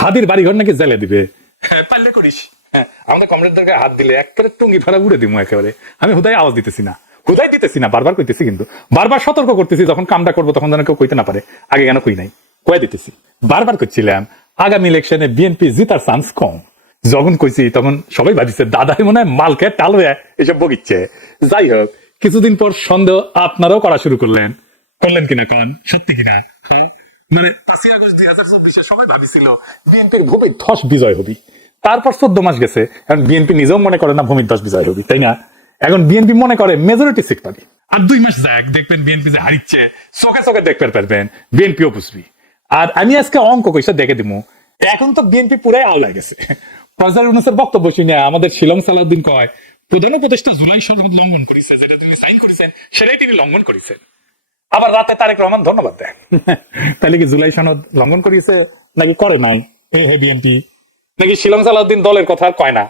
হাদির বাড়িঘর নাকি জ্বালে দিবে। হ্যাঁ পারলে করিস। হ্যাঁ আমাদের কমরেডদেরকে হাত দিলে একেবারে টুঙ্গি ফেলা উড়ে দিব একেবারে। আমি হুদাই আওয়াজ দিতেছি না, হুদাই দিতেছি না, বারবার কইতেছি, কিন্তু বারবার সতর্ক করতেছি যখন কামটা করবো তখন যেন কেউ কইতে না পারে আগে কেন কই নাই, কয়ে দিতেছি। বারবার করছিলাম আগামী ইলেকশনে বিএনপি জিতার চান্স কম। যখন কইছি তখন সবাই ভাবিছে দাদাই মনে হয় মালকে টাল হয়ে এসব বগিচ্ছে। যাই হোক, কিছুদিন পর সন্দেহ আপনারাও করা শুরু করলেন কিনা কন, সত্যি কিনা? হ্যাঁ মানে 5ই আগস্ট 2024 সবাই ভাবিছিল বিএনপির ভূমি ধস বিজয় হবি। তারপর 14 মাস গেছে, এখন বিএনপি নিজেও মনে করে না ভূমির ধস বিজয় হবি, তাই না? এখন বিএনপি মনে করে মেজরিটি সিট পাবি। আর 2 মাস যাক দেখবেন বিএনপি যে হারিচ্ছে চোখে চোখে দেখতে পারবেন, বিএনপিও বুঝবি। আর আমি আজকে অঙ্ক কইসা দেখে দিব, এখন তো বিএনপি পুরাই আওলা গেছে। প্রফেসর ইউনূসের বক্তব্য শুনে আমাদের শিলং সালাউদ্দিন কয় প্রধান উপদেষ্টা জুলাই সনদ লঙ্ঘন করেছে, যেটা তিনি সাইন করেছেন সেটাই তিনি লঙ্ঘন করেছেন। আবার রাতে তারেক রহমান ধন্যবাদ দেন। তাহলে কি জুলাই সনদ লঙ্ঘন করিয়েছে নাকি করে নাই বিএনপি? নাকি শিলং সালাউদ্দিন দলের কথা আর কয় না?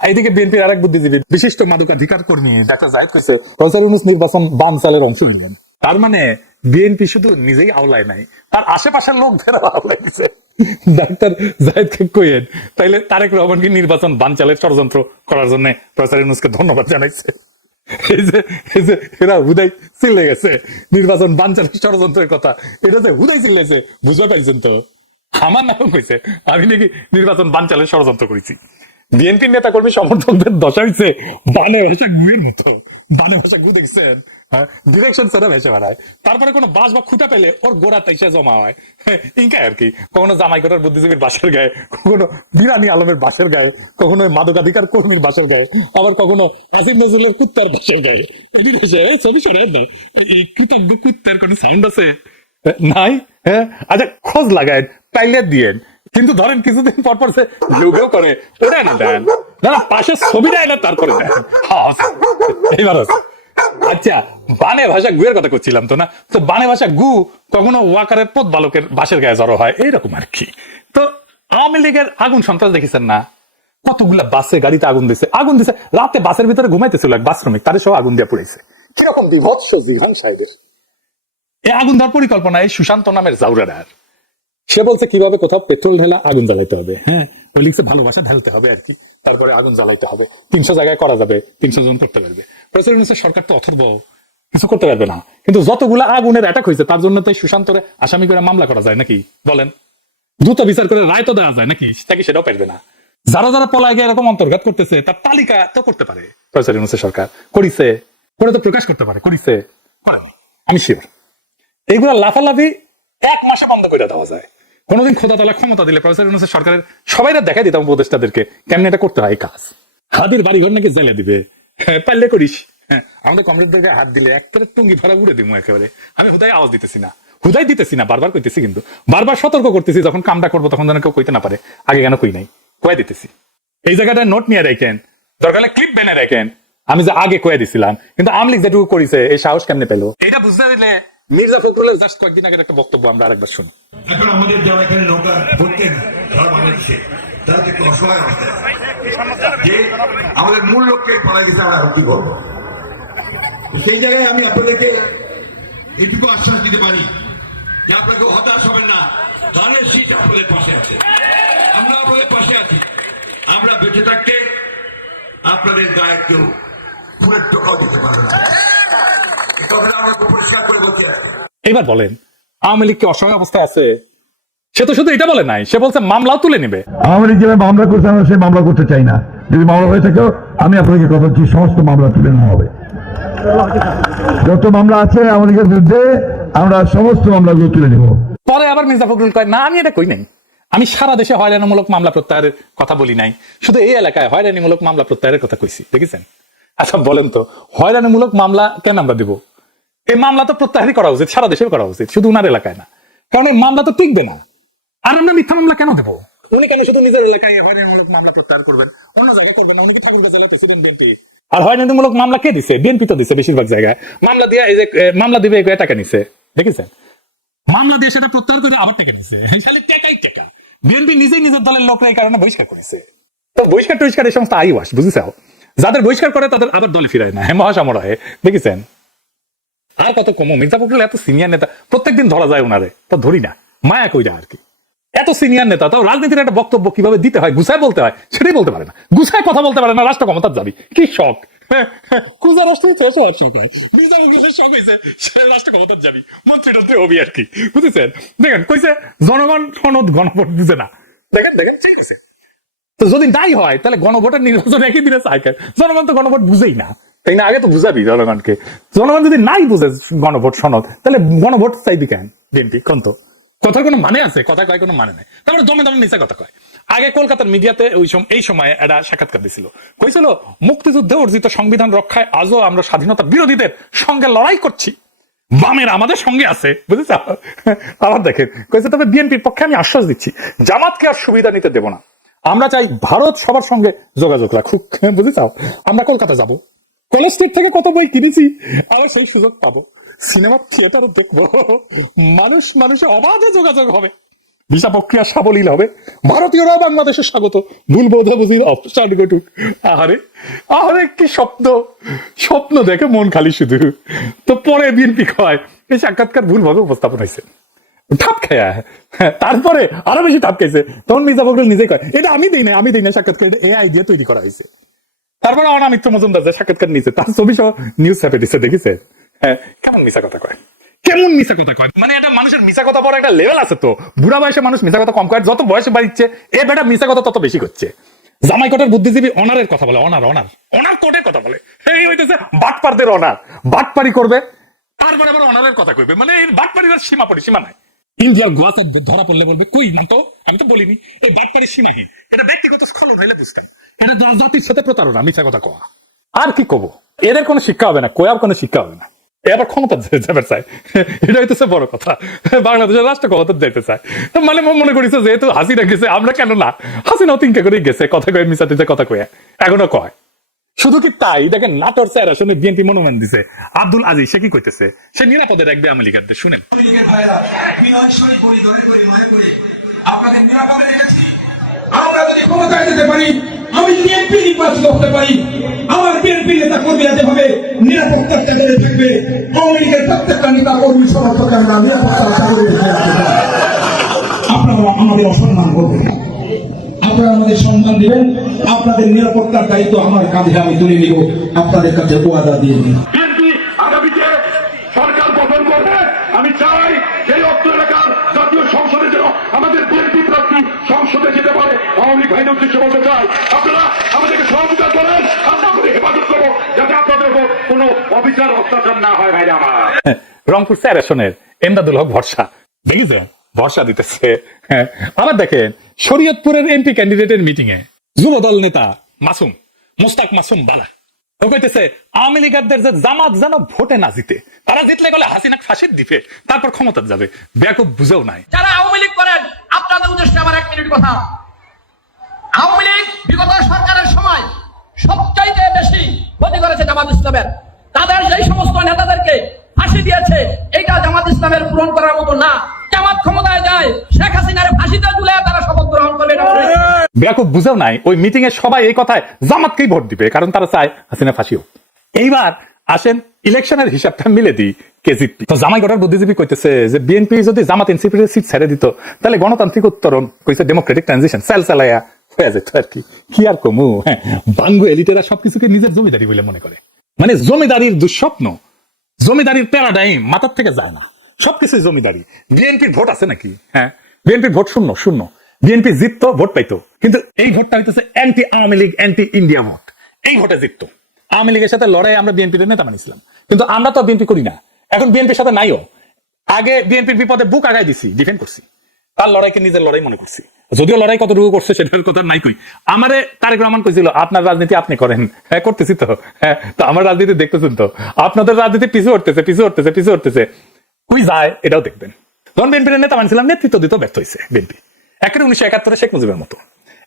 এইদিকে বিএনপির আরেক বুদ্ধিজীবী বিশিষ্ট মাদকাধিকার কর্মী ডাক্তার জাহিদ কইছে প্রফেসর ইউনূস নির্বাচন বাম চালের অংশ নিলেন। তার মানে বিএনপি শুধু নিজেই আওলায় নাই, তার আশেপাশের লোকদেরও আওলায় দিছে। ডাক্তার জাহিদকে কইেন তাইলে তারেক রহমানকে নির্বাচন বানচালের ষড়যন্ত্র করার জন্য প্রফেসর ইউনূসকে ধন্যবাদ জানাইছে। এই যে এরা হুদাই চিল্লে গেছে নির্বাচন বানচালের ষড়যন্ত্রের কথা, এটা যে হুদাই চিল্লেছে বুঝতে পারছেন তো? আমার নাম কইছে আমি নাকি নির্বাচন বানচালের ষড়যন্ত্র করেছি। বিএনপির নেতা কর্মী সমর্থকদের দশা হইছে বানে ভাষা গুয়ের মতো। বানে ভাষা গু দেখছেন, ডিরেকশন ছাড়া ভেসে বেড়ায়। তারপরে কোনো বাস বা খুঁটা পেলে ওর গোড়া তাইসা জমা হয়। ইনকা আর কি, কখনো জামাইকোটার বুদ্ধিজীবীর বাসের গায়ে, কখনো বিরানি আলমের বাসের গায়ে, কখনো মাদকাধিকার কর্মীর বাসের গায়ে, আবার কখনো আসিফ নজরুলের কুত্তার বাসের গায়ে। ছবি শোনেন না, এই কৃতজ্ঞ কুত্তার কোনো সাউন্ড আছে নাই? হ্যাঁ আচ্ছা খোঁজ লাগায় পাইলে দিয়েন, কিন্তু ধরেন কিছুদিন পর পর সে লোভেও করে ওটা না দেন, না পাশে ছবি দেয় না তারপরে দেন। এইবার আচ্ছা বানে ভাষা গুয়ের কথা করছিলাম তো না, তো বানে ভাষা গু কখনো ওয়াকারের পথ বালকের বাসের গায়ে জড়ো হয় এইরকম আর কি। তো আওয়ামী লীগের আগুন সন্ত্রাস দেখেছেন না, কতগুলা বাসে গাড়িতে আগুন দিছে রাতে বাসের ভিতরে ঘুমাইতেছিল এক বাস শ্রমিক, তাদের সব আগুন দিয়ে পড়েছে। কিরকম বিভৎস জীবন সাহেবের। এই আগুন দেওয়ার পরিকল্পনা এই সুশান্ত নামের জাউরার। সে বলছে কিভাবে কোথাও পেট্রোল ঢেলা আগুন জ্বালাইতে হবে। হ্যাঁ ওই লিখছে ভালোবাসা ঢালতে হবে আর কি, তারপরে আগুন জ্বালাইতে হবে। 300 জায়গায় করা যাবে, 300 জন করতে পারবে। প্রফেসর সরকার তো অথর্ব, কিছু করতে পারবে না। কিন্তু যতগুলা আগুনের অ্যাটাক হয়েছে তার জন্য তাই সুশান্তরে আসামি করে মামলা করা যায় নাকি বলেন? দ্রুত বিচার করে রায় তো দেওয়া যায় নাকি? তাকে সেটাও পারবে না। যারা যারা পলায় গিয়ে এরকম অন্তর্ঘাত করতেছে তার তালিকা তো করতে পারে প্রফেসর সরকার, করিছে, করে তো প্রকাশ করতে পারে, করিছে, করেনি, আমি শিওর। এইগুলা লাফালাফি 1 মাসে বন্ধ করে দেওয়া যায়। কোনোদিন খোদা তালা ক্ষমতা দিলে প্রফেসর ইউনূস সরকারের সবাইরা দেখাই দিতাম উপদেষ্টাদেরকে কেমনি এটা করতে হয় কাজ। হাদির বাড়িঘর নাকি জ্বালে দিবে। হ্যাঁ পারলে করিস। হ্যাঁ আমাদের কমরেডদেরকে হাত দিলে একেবারে টুঙ্গি ফেলা উড়ে দিব একেবারে। আমি হুদাই আওয়াজ দিতেছি না, বারবার কইতেছি, কিন্তু বারবার সতর্ক করতেছি যখন কামটা করবো তখন যেন কেউ কইতে না পারে আগে কেন কই নাই, কয়ে দিতেছি। এই জায়গাটায় নোট নিয়ে রাখেন, দরকার হলে ক্লিপ বেনে রাখেন, আমি যে আগে কয়ে দিছিলাম। কিন্তু আওয়ামী লীগ যেটুকু করেছে এই সাহস কেমনে পেলো এটা বুঝতে দিলে মির্জা ফখরুলের জাস্ট কয়েকদিন আগের একটা বক্তব্য আমরা আরেকবার শুনি। এখন আমাদের যারা এখানে নৌকা ভর্তেন তারা বাংলাদেশে তারা একটু অসহায় অবস্থায় যে আমাদের মূল লক্ষ্যে পড়াই গেছে, আমরা কি করবো? সেই জায়গায় আমি আপনাদেরকে এটুকু আশ্বাস দিতে পারি যে আপনাকে হতাশ হবেন না, ধানের শীত আপনাদের পাশে আছে, আমরা আপনাদের পাশে আছি। আমরা বেঁচে থাকতে আপনাদের গায়ে কেউ ফুলের টোকাও দিতে পারে না। তবে আমরা পরিষ্কার করে বলতে এবার বলেন আওয়ামী লীগ কি অসহায় অবস্থায় আছে? সে তো শুধু এটা বলে নাই, সে বলছে মামলাও তুলে নিবে। আওয়ামী লীগ যেভাবে মামলা করছে আমরা সেই মামলা করতে চাই না। যদি মামলা হয়ে থাকেও আমি আপনাকে কথা বলছি সমস্ত মামলা তুলে নেওয়া হবে। যত মামলা আছে আমাদের বিরুদ্ধে আমরা সমস্ত মামলাগুলো তুলে নেব। পরে আবার মির্জা ফখরুল কয় না আমি এটা কই নাই, আমি সারা দেশে হয়রানিমূলক মামলা প্রত্যাহারের কথা বলি নাই, শুধু এই এলাকায় হয়রানিমূলক মামলা প্রত্যাহারের কথা কইছি। দেখেছেন? আচ্ছা বলেন তো হয়রানিমূলক মামলা কেন আমরা দিব? এই মামলা তো প্রত্যাহারই করা উচিত, সারা দেশেও করা উচিত, শুধু উনার এলাকায় না। কারণ এই মামলা তো টিকবে না। আর আমরা মিথ্যা মামলা কেন দেবো? উনি কেন শুধু নিজের এলাকায় হয়রানিমূলক মামলা প্রত্যাহার করবেন, অন্য জায়গায় করবেন না? উনি কি ঠাকুরগাঁ জেলার প্রেসিডেন্ট বিএনপি। আর হয়রানিমূলক মামলা কে দিছে? বিএনপি তো দিছে বেশিরভাগ জায়গায়। মামলা দিয়ে এই যে মামলা দিবে টাকা নিছে, দেখেছেন? মামলা দিয়ে সেটা প্রত্যাহার করে আবার টাকা নিছে, টাকা। বিএনপি নিজেই নিজের দলের লোকরা এই কারণে বহিষ্কার করেছে। তো বহিষ্কার টহিষ্কার এই সমস্ত আইওয়াস, বুঝেছাও? যাদের বহিষ্কার করে তাদের আবার দলে ফিরায় না, হ্যাঁ মহাসামরা হয়, দেখেছেন? আর কত কমো, মির্জা ফখরুল এত সিনিয়র নেতা, প্রত্যেকদিন ধরা যায় ওনারে, তা ধরি না, মায়া কইরা আর কি। এত সিনিয়র নেতা তাও রাজনীতির একটা বক্তব্য কিভাবে দিতে হয়, গুছায় বলতে হয়, সেটাই বলতে পারে না, গুছায় কথা বলতে পারে না, রাষ্ট্র ক্ষমতার যাবি কি শখ। কুজা রাষ্ট্র শখ নয়, শখ হয়েছে রাষ্ট্র ক্ষমতার যাবি, মন্ত্রী টন্ত্রী হবি আর কি, বুঝেছেন? দেখেন কইছে জনগণ সনদ গণভোট বুঝে না, দেখেন দেখেন ঠিক আছে। তো যদি নাই হয় তাহলে গণভোটের নির্বাচন একই দিনে চাই কেন? জনগণ তো গণভোট বুঝেই না, তাই না? আগে তো বুঝাবি জনগণকে। জনগণ যদি নাই বুঝে গণভোট সনদ, তাহলে গণভোট চাইবি কেন বিএনপি? কোন তো কথার কোনো মানে আছে? কথা কয় কোনো মানে নাই, তারপরে দমে দমে নিচে কথা কয়। আগে কলকাতার মিডিয়াতে এই সময় একটা সাক্ষাৎকার দিছিল, কইছিল মুক্তিযুদ্ধে অর্জিত সংবিধান রক্ষায় আজও আমরা স্বাধীনতা বিরোধীদের সঙ্গে লড়াই করছি, বামের আমাদের সঙ্গে আছে, বুঝেছ? আবার দেখেন কইছে তবে বিএনপির পক্ষে আমি আশ্বাস দিচ্ছি জামাতকে আর সুবিধা নিতে দেব না, আমরা চাই ভারত সবার সঙ্গে যোগাযোগ রাখুক, বুঝেছ? আমরা কলকাতা যাব, কলেজ স্ট্রিট থেকে কত বই কিনেছি, আমরা সেই সুযোগ পাবো, সিনেমা থিয়েটারে দেখবো, মানুষের অবাধে যোগাযোগ হবে, ভিসা প্রক্রিয়া সাবলীল হবে, ভারতীয়রা বাংলাদেশে স্বাগত, ভুল বোঝাবুঝির অপসারণ ঘটুক। আহারে আহারে কি স্বপ্ন দেখে মন খালি শুধু। তো পরে বিএনপি কয় এই সাক্ষাৎকার ভুলভাবে উপস্থাপন হয়েছে, ঠাপ খায়া, তারপরে আরো বেশি ঠাপ খাইছে, তখন মির্জা ফখরুল নিজেই কয় এটা আমি দিই না সাক্ষাৎকার, এটা এআই দিয়ে তৈরি করা হয়েছে। তারপরে অনামিত্র মজুমদার যে সাক্ষাৎকার নিয়েছে তার ছবি সহ নিউজ ছাপে দিচ্ছে, দেখেছে? হ্যাঁ, কেমন মিশা কথা কয়, কেমন মিশা কথা কয়, মানে এটা মানুষের মিশা কথা পরে একটা লেভেল আছে। তো বুড়া বয়সে মানুষ মিশা কথা কম কয়, যত বয়সে বাড়িচ্ছে এ বেটা মিশা কথা তত বেশি করছে। জামাই কোটের বুদ্ধিজীবী অনারের কথা বলে, অনার কোটের কথা বলে, এই হইতেছে বাটপারদের অনার, বাটপারি করবে তারপরে আবার অনারের কথা কইবে, মানে এই বাটপারির সীমা নাই। ইন্ডিয়ার গোয়া সাইড ধরা পড়লে বলবে কই না তো, আমি তো বলিনি, এই বাটপারির সীমাহীন, এটা ব্যক্তিগত স্খলন হইলে বুঝতেন, এটা জাতির সাথে প্রতারণা, মিথ্যা কথা কওয়া। আর কি কব, এদের কোনো শিক্ষা হবে না, কোয়ার কোনো শিক্ষা হবে না, এবার ক্ষমতা যাবে চায়, এটা হইতেছে বড় কথা, বাংলাদেশের রাষ্ট্র ক্ষমতা যেতে চায়। মানে মনে করিছে যেহেতু হাসিনা গেছে আমরা কেন না, হাসিনাও তিনকে করে গেছে, কথা কয়ে মিশাতে কথা কয়ে এখনো কয়। শুধু কি তাই, দেখেন নাটোর স্যার আসলে বিএনপি মনোনয়ন দিছে আব্দুল আজিজ, সে কি কইতেছে, সে নিরাপদে রাখবে আওয়ামী লীগারদের, শুনেন। আপনাদের নিরাপদে রেখেছি, আমরা যদি ক্ষমতায় যেতে পারি, আমি যদি এমপি নির্বাচিত হতে পারি, আমার বিএনপি নেতা কর্মীরা যেভাবে নিরাপত্তার চাদরে থাকবে, আওয়ামী লীগের প্রত্যেকটা নেতা কর্মী সমর্থক আমরা নিরাপত্তার চাদরে রেখে আপনারা আমাদের অসম্মান করবেন, আপনারা আমাদের সম্মান দিবেন, আপনাদের নিরাপত্তার দায়িত্ব আমার কাঁধে আমি তুলে নিব, আপনাদের কাছে ওয়াদা দিয়ে দিন। আগামীতে সরকার গঠন করবে, আমি চাই সেই অর্থ এলাকার জাতীয় সংসদের জন্য আমাদের বিএনপি প্রার্থী সংসদে যেতে পারে। আওয়ামী লীগ ভাইদের উদ্দেশ্যে বলতে চাই, আপনারা আমাদেরকে সহযোগিতা করেন, আমরা আমাদের হেফাজত করবো, যাতে আপনাদের উপর কোনো অফিসার অত্যাচার না হয়। ভাইরা আমার, রংপুর স্যার আসনের এমদাদুল হক ভরসা, দেখেছেন ভরসা দিতেছে। আবার দেখেন শরীয়তপুরের এমপি ক্যান্ডিডেটের মিটিং এ যুবদল নেতা মোস্তাক মাসুম বালা ও কইতেছে আওয়ামী লীগারদের যে জামাত যেন ভোটে না জিতে, তারা জিতলে গেলে হাসিনা ফাঁসির দিবে, তারপর ক্ষমতা যাবে। বেয়াকুব বুঝেও নাই। যারা আওয়ামী লীগ করেন, আপনাদের উদ্দেশ্যে আমার 1 মিনিট কথা। আওয়ামী লীগ বিগত সরকারের সময় সবচাইতে বেশি ক্ষতি করেছে জামাত ইসলামের, তাদের যেই সমস্ত নেতাদেরকে ফাঁসি দিয়েছে, এইটা জামাত ইসলামের পূরণ করার মতো না। জামাত ক্ষমতায় যায়, শেখ হাসিনার ফাঁসিতে ঝুলে তারা শপথ গ্রহণ করবে। বেয়াকুব বুঝেও নাই, ওই মিটিং এ সবাই এই কথায় জামাতকেই ভোট দিবে, কারণ তারা চায় হাসিনা ফাঁসি হোক। এইবার আসেন ইলেকশনের হিসাবটা মিলে দিই, কেজিপি তো জামাই গড়ার বুদ্ধিজীবী কইতেছে যে বিএনপি যদি জামাত এনসিপির সিট ছেড়ে দিত তাহলে গণতান্ত্রিক উত্তরণ কইছে ডেমোক্রেটিক ট্রানজিশন চালায়া হয়ে যেত আর কি। কি আর কমু, হ্যাঁ, বাঙ্গু এলিটেরা সবকিছুকে নিজের জমিদারি বলে মনে করে, মানে জমিদারির দুঃস্বপ্ন, জমিদারির প্যারাডাইম মাথার থেকে যায় না, সবকিছু জমিদারি। বিএনপির ভোট আছে নাকি? হ্যাঁ, বিএনপির ভোট শূন্য। বিএনপি জিততো, ভোট পাইতো, কিন্তু এই ভোটটা হইতেছে anti Awami League, anti India vote. এই ভোটে জিততো। আওয়ামী লীগের সাথে লড়াই আমরা বিএনপির নেতা মানিছিলাম, কিন্তু আমরা তো বিএনপি করি না, এখন বিএনপির সাথে নাইও। আগে বিএনপির বিপদে বুক আগাই দিছি, ডিফেন্ড করছি, তার লড়াইকে নিজের লড়াই মনে করছি, যদিও লড়াই কতটুকু করছে সেটার কথা নাই কই। আমারে তারেক রহমান কইছিল আপনার রাজনীতি আপনি করেন, হ্যাঁ করতেছি তো, হ্যাঁ তো আমার রাজনীতি দেখতেছেন তো, আপনাদের রাজনীতি পিছু হটতেছে, কই যায় এটাও দেখবেন। তখন বিএনপির নেতা মানছিলাম, নেতৃত্ব দিতে ব্যর্থ হয়েছে বিএনপি, একেবারে 1971 শেখ মুজিবের মতো।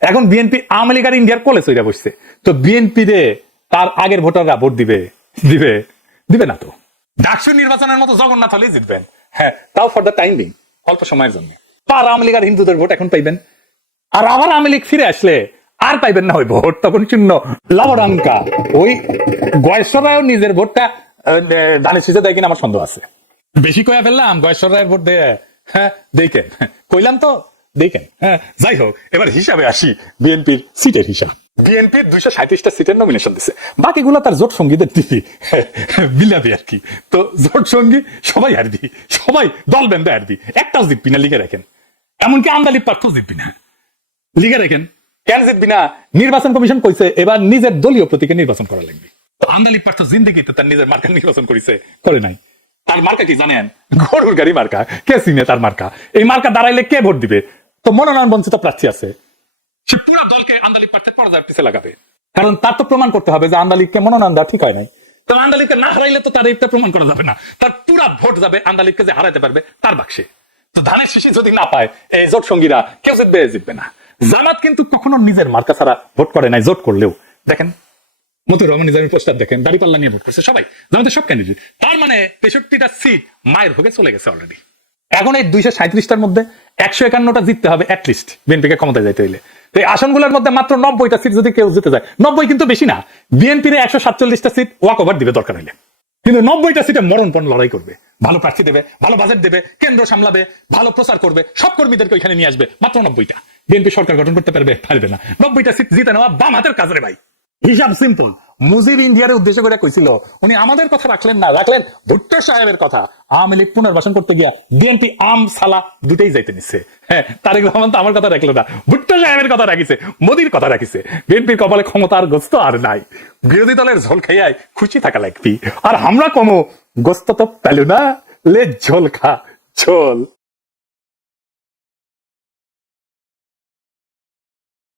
এখন বিএনপি আওয়ামী লীগ আর ইন্ডিয়ার কোলে চইরা বসছে, তো বিএনপি রে তার আগের ভোটাররা ভোট দিবে না। তো ডাকসু নির্বাচনের মতো জগন্নাথ হলেই জিতবেন, হ্যাঁ, তাও ফর দ্য টাইম বিং, অল্প সময়ের জন্য। তার আওয়ামী লীগ আর হিন্দুদের ভোট এখন পাইবেন, আর আবার আওয়ামী লীগ ফিরে আসলে আর পাইবেন না ওই ভোট, তখন শূন্য লাভডাঙ্কা। ওই গয়েশ্বর রায়ও নিজের ভোটটা ধানের শীষে দেয় কিনা আমার সন্দেহ আছে। বেশি কয়া ফেললাম, গয়েশ্বর রায়ের ভোট দেয়, হ্যাঁ দেখেন কইলাম তো দেখেন। হ্যাঁ, যাই হোক, এবার হিসাবে আসি বিএনপির সিটের হিসাব। বিএনপির 237টা সিটের নমিনেশন দিছে, বাকিগুলো তার জোট সঙ্গীদের দিবি বিলাবি আর কি। তো জোট সঙ্গী সবাই হারবি, সবাই দল বেঁধে হারবি, একটাও জিতবি না, লিখে রাখেন। এমনকি আমদালির প্রার্থীও জিতবি না, লিখে রাখেন। কেন জিতবি না? নির্বাচন কমিশন কইছে এবার নিজের দলীয় প্রতীকে নির্বাচন করা লাগবে। আমদালির প্রার্থী জিন্দিগিতে তার নিজের মার্কা নির্বাচন করেছে, করে নাই। তার মার্কা কি জানেন? গরুর গাড়ি মার্কা। কে চিনে তার মার্কা? এই মার্কা দাঁড়াইলে কে ভোট দিবে? তো মনোনয়ন বঞ্চিত প্রার্থী আছে, সে পুরো দলকে আন্দালিক প্রার্থীর পর্দার পিছে লাগাবে, কারণ তার তো প্রমাণ করতে হবে যে আন্দালিককে মনোনয়ন দেওয়া ঠিক হয় নাই। তো আন্দালিককে না হারাইলে তো তার এটা প্রমাণ করা যাবে না, তার পুরা ভোট যাবে আন্দালিককে যে হারাইতে পারবে তার বাক্সে। তো ধানের শীষে যদি না পায় এই জোট সঙ্গীরা, কেউ জিতবে না। জামাত কিন্তু কখনো নিজের মার্কা ছাড়া ভোট করে নাই, জোট করলেও। দেখেন মতো রহমান নিজামীর পোস্টার দেখেন, দাঁড়িপাল্লা নিয়ে ভোট করছে সবাই, জামাতের সব ক্যান্ডিডেট। তার মানে 63টা সিট মায়ের ভোগে চলে গেছে অলরেডি। এখন এই 237টার মধ্যে 151টা জিততে হবে অ্যাটলিস্ট বিএনপিকে ক্ষমতায় যাইতে হইলে। তো এই আসনগুলোর মধ্যে মাত্র 90টা সিট যদি কেউ জিতে যায়, 90 কিন্তু বেশি না, বিএনপির 147টা সিট ওয়াক ওভার দিবে দরকার হইলে, কিন্তু 90টা সিটে মরণপণ লড়াই করবে, ভালো প্রার্থী দেবে, ভালো বাজেট দেবে, কেন্দ্র সামলাবে, ভালো প্রচার করবে, সব কর্মীদেরকে ওইখানে নিয়ে আসবে। মাত্র 90টা। বিএনপি সরকার গঠন করতে পারবে না। 90টা সিট জিতে নেওয়া বাম হাতের কাজ রে ভাই। হিসাব সিম্পল। মুজিব ইন্ডিয়ার উদ্দেশ্য করে কইছিল, উনি আমাদের কথা রাখলেন না, রাখলেন ভুট্টো সাহেবের কথা। আওয়ামী লীগ পুনর্বাসন করতে গিয়া বিএনপি আম সালা দুটাই যাইতে নিচ্ছে। হ্যাঁ, তারেক রহমান তো আমার কথা রাখলো না, ভুট্টো সাহেবের কথা রাখিছে, মোদির কথা রাখিছে। বিএনপির কপালে ক্ষমতার গোস্ত আর নাই, বিরোধী দলের ঝোল খাইয়াই খুশি থাকা লাগবি। আর আমরা কোনো গোস্ত তো পেল না, লে ঝোল খা ঝোল।